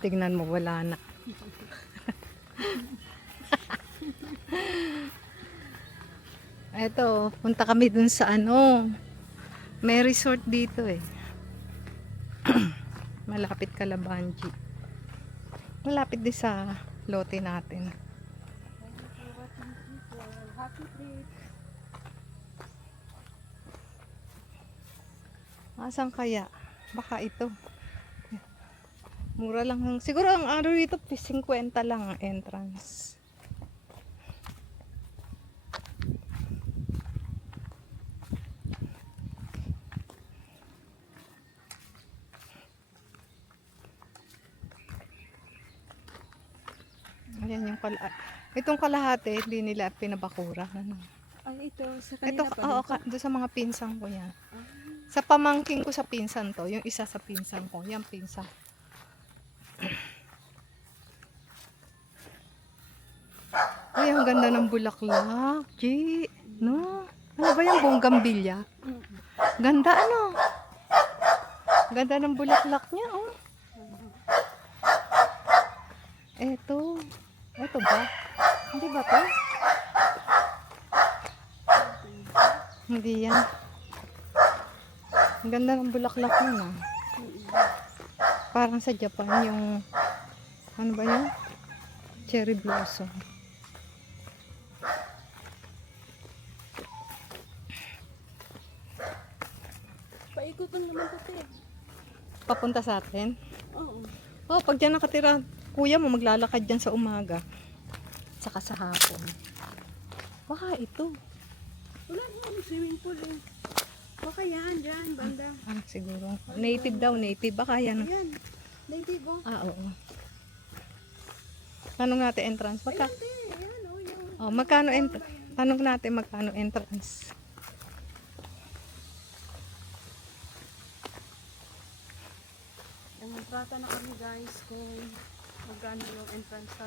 Tignan mo, wala na. Eto, punta kami dun sa ano. May resort dito eh. Malapit Kalabanji. Malapit din sa lote natin. Asan kaya? Baka ito. Mura lang. Siguro ang araw dito, 50 lang ang entrance. Ayan yung itong kalahati, hindi nila pinabakura. Ano? Ay, ito, sa Ito, kanila pa oo, dito? doon sa mga pinsan ko yan. Sa pamangking ko sa pinsan to, yung isa sa pinsan ko, yan pinsan. Ay, ang ganda ng bulaklak. G, no? Ano ba yung bonggambilya? Ganda ano? Ganda ng bulaklak niya, oh. Eto ba? Hindi ba to? Hindi yan. Ang ganda ng bulaklak niya, ah. Parang sa Japan yung ano ba yan? Cherry blossom. Paikutan naman kasi. Papunta sa atin? Oo. Oh, pag dyan nakatira, kuya mo maglalakad dyan sa umaga. Saka sa hapon. Baka ito. Wala naman swimming pool eh. Baka yan, dyan, banda. Siguro. Native daw, native. Baka yan. Ayan, native oh. Oo. Tanong natin entrance. Ayan, ayan oh, yung... Oh, magkano entrance? Tanong natin magkano entrance. Nagtrata na kami guys kung magkano yung entrance sa...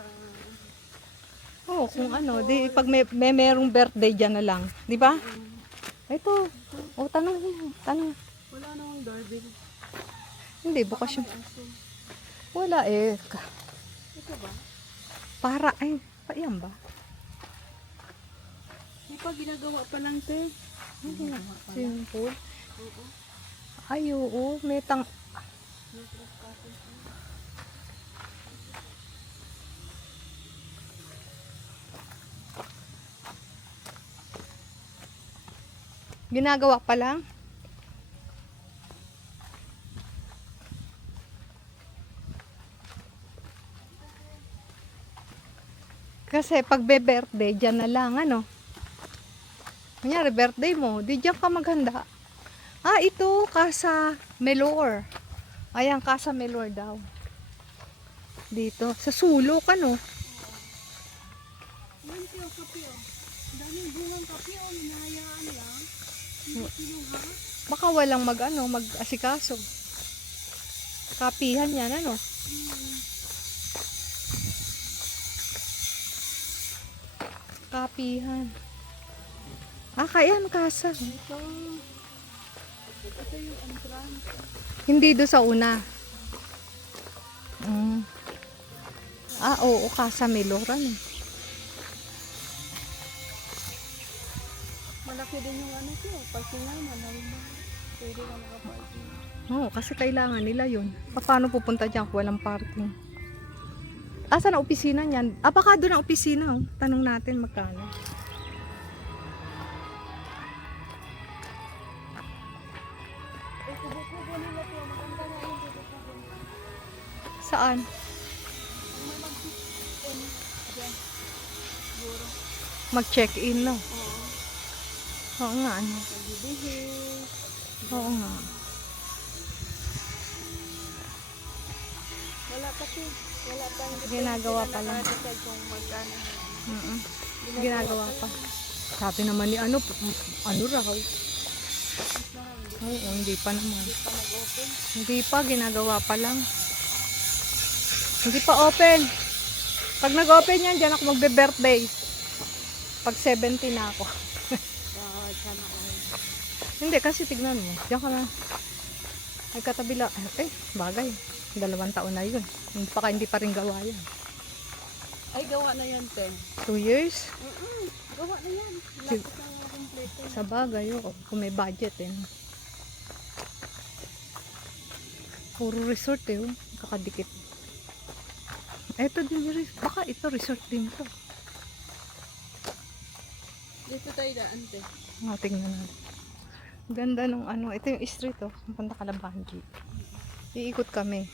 Oh, kung ano, di pag may merong birthday dyan na lang, di ba? Ito. Oh, tanong. Wala namang doorbell. Hindi, bukas yung... Aso. Wala eh. Ito ba? Para, ay, yan ba? May pa ginagawa pa lang te. Hindi na. Simple. Oo. Ay, oo. May tang... May trespassing pa. Ginagawa pa lang. Kasi pag birthday dyan na lang, ano? Kunyari, birthday mo, di dyan ka maghanda. Ah, ito, Casa Melor. Ayan, Casa Melor daw. Dito, sa sulok, ano? Yan tiyo, kape oh. Daming bungang kape oh, hinahayaan lang. Hindi kinuha. Baka walang mag-asikaso. Kapihan yan, ano? Kapihan. Ah, kayan, Casa. Ito. Ito yung entrance. Hindi do sa una. Ah, oo, Casa Melor, ano? Malaki din yung ano tiyo. Parking naman. Pwede na makaparking. Oo, kasi kailangan nila yun. Paano pupunta dyan kung walang parking? Asa na opisina niyan? Ah, baka doon ang opisina. Oh. Tanong natin magkano. Eh, kubo-kubo nila tiyo. Maganda nga yung kubo-kubo nila. Saan? May mag-check-in dyan. Siguro. Mag-check-in, no? Oo. Oo nga, ano? Nagbibihis. Oo nga. Wala kasi. Wala pa. Hindi Ginagawa sila pa lang. nakadecide kung magkano. Ginagawa pa. Sabi naman ni ano raw? Oo, hindi pa naman. Pa nag-open. Hindi pa, ginagawa pa lang. Hindi pa open. Pag nag-open yan, dyan ako magbe-birthday. Pag 70 na ako. Sana all. Hindi, kasi tignan mo. Diyan ka na. Ay, katabila. Eh, bagay. 2 taon na yun. Hindi pa rin gawa yan. Ay, gawa na yan, te. 2 years? Gawa na yan. Sig- Lapit na kompleto. Sa bagay, kung may budget eh. Puro resort eh, kakadikit. Eto din, baka ito resort din to. Dito tayo daan, te. Tingnan natin. Ganda nung ano, ito yung street punta Kalabanji. Iikot kami.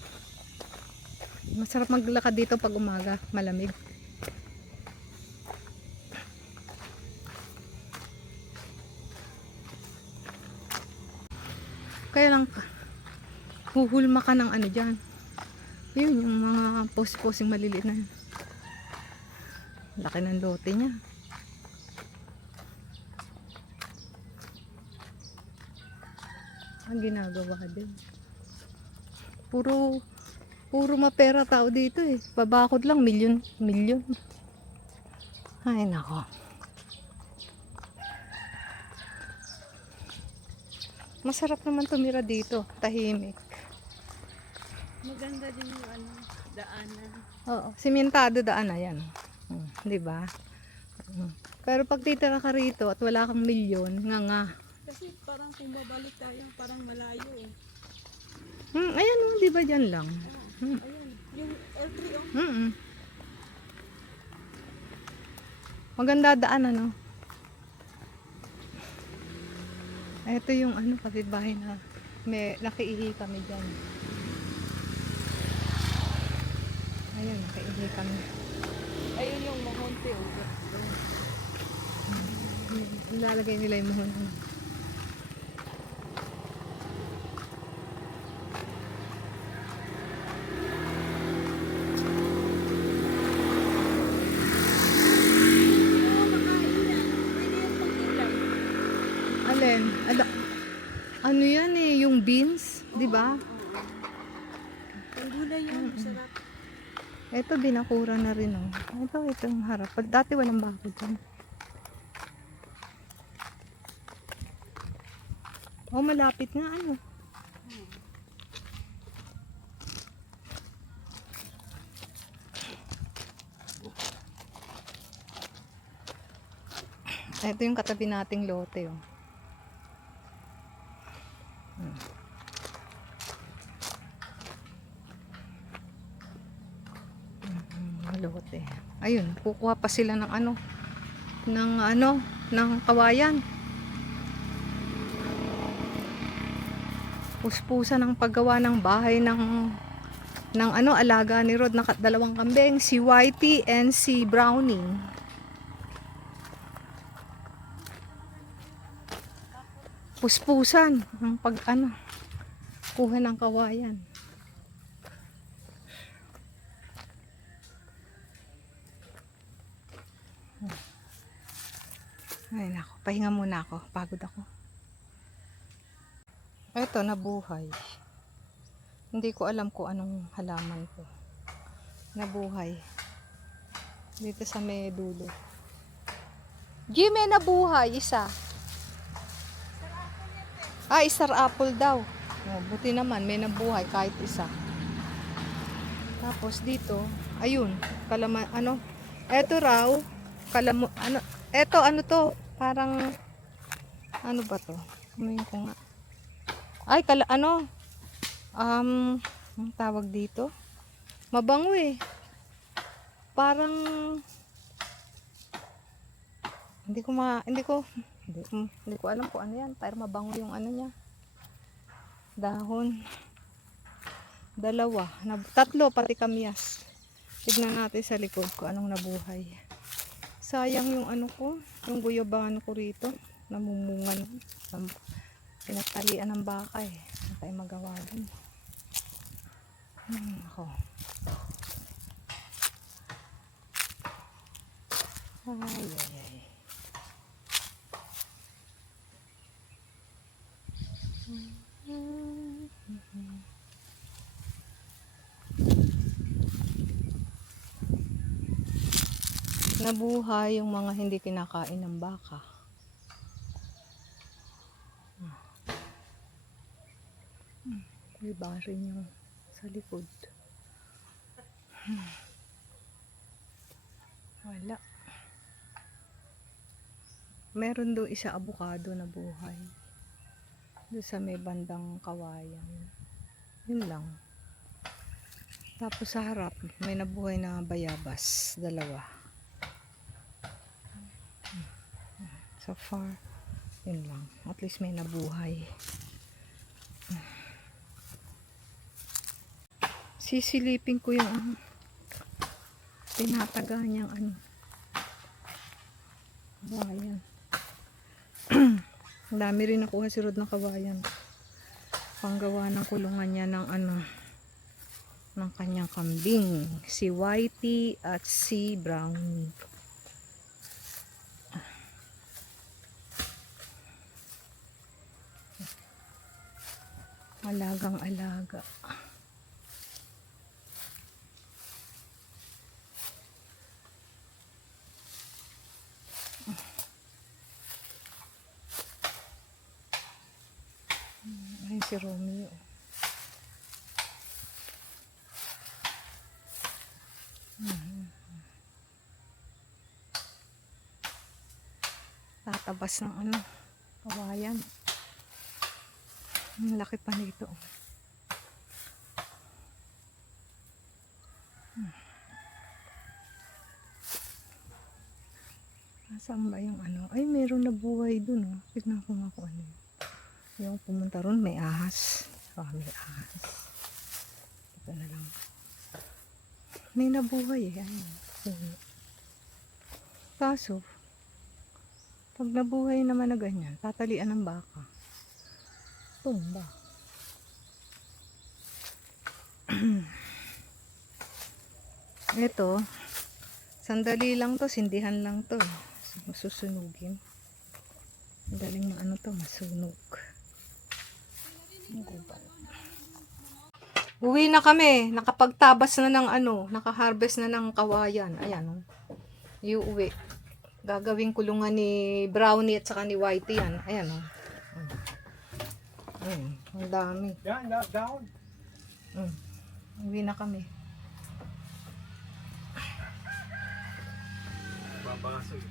Masarap maglakad dito pag umaga, malamig. Kaya lang, huhulma ka ng ano dyan. Yun, yung mga post-posting maliliit na yun. Laki ng lote niya. Ang ginagawa din. Puro mapera tao dito eh. Pabakod lang, milyon. Ay, nako. Masarap naman tumira dito, tahimik. Maganda din yung ano, daanan. Oo, simentado daan na yan. Di ba? Pero pag titira ka rito at wala kang milyon, nga. Kasi parang kung babalik tayo, parang malayo eh. Ayan di ba dyan lang? Ayun, yung L3 Maganda daan ano. Ito yung ano, kapitbahay na may nakiihi kami dyan. Ayan, nakiihi kami. Ayun yung mahonte oh. Ilalagay nila yung muhon. Alin? Ano yan eh, yung beans, di ba? Ang gulay yan, sarap. Ito binakura na rin oh. Ito yung harap. Dati walang bakod yan. Oh, malapit nga ano. Ito yung katabi nating lote oh. Lote. Ayun, kukuha pa sila ng ng kawayan. Puspusa ng paggawa ng bahay ng alaga ni Rod na 2 kambing, si Whitey and si Brownie. Puspusan ng kuha ng kawayan. Ay nako, pahinga muna ako. Pagod ako. Eto, nabuhay. Hindi ko alam kung anong halaman ko. Nabuhay. Dito sa may dulo. Jimmy, nabuhay. Isa. Star apple daw. Buti naman, may nabuhay kahit isa. Tapos dito, ayun, eto raw, ano to, parang, ano ba to? Kumain ko nga. Ay, ang tawag dito? Mabango eh. Parang, hindi ko alam kung ano yan, pero mabango yung ano niya. Dahon. 2, 3 pati kamyas. Tignan natin sa likod ko anong nabuhay. Sayang yung yung guyabano ko rito. Namumungan. Pinagtalian ng baka eh. Ano tayo magawa dun? Ako. Ay. Nabuhay yung mga hindi kinakain ng baka. Iba rin yung sa likod. Wala. Meron doon isa avocado na buhay. Doon sa may bandang Kawayan. Yun lang. Tapos sa harap, may nabuhay na bayabas. Dalawa. So far, yun lang. At least may nabuhay. Sisilipin ko yung tinataga niyang ano. Kawayan. Ang dami rin nakuha si Rod ng kawayan. Panggawa ng kulungan niya ng ano, ng kanyang kambing. Si Whitey at si Brownie. Alagang alaga. Ayun si Romeo. Tatabas ng ano, kawayan. Ang laki pa nito. Saan ba yung ano? Ay, meron na buhay dun. Oh. Tignan ko nga kung ano yun. Yung pumunta ron, may ahas. Oh, may ahas. Ito na lang. May nabuhay eh. Ayun. Kaso, pag nabuhay naman na ganyan, tatalian ng baka. Tumba. Ito, sandali lang to, sindihan lang to. Masusunugin. Daling maano to, masunog. Uwi na kami. Nakapagtabas na ng ano, nakaharvest na ng kawayan. Ayan, oh. Iuwi. Gagawing kulungan ni Brownie at saka ni Whitey yan. Ayan, oh. Ayan, ang dami. Yan, down. Uwi na kami. Babasag.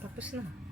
Tapos na.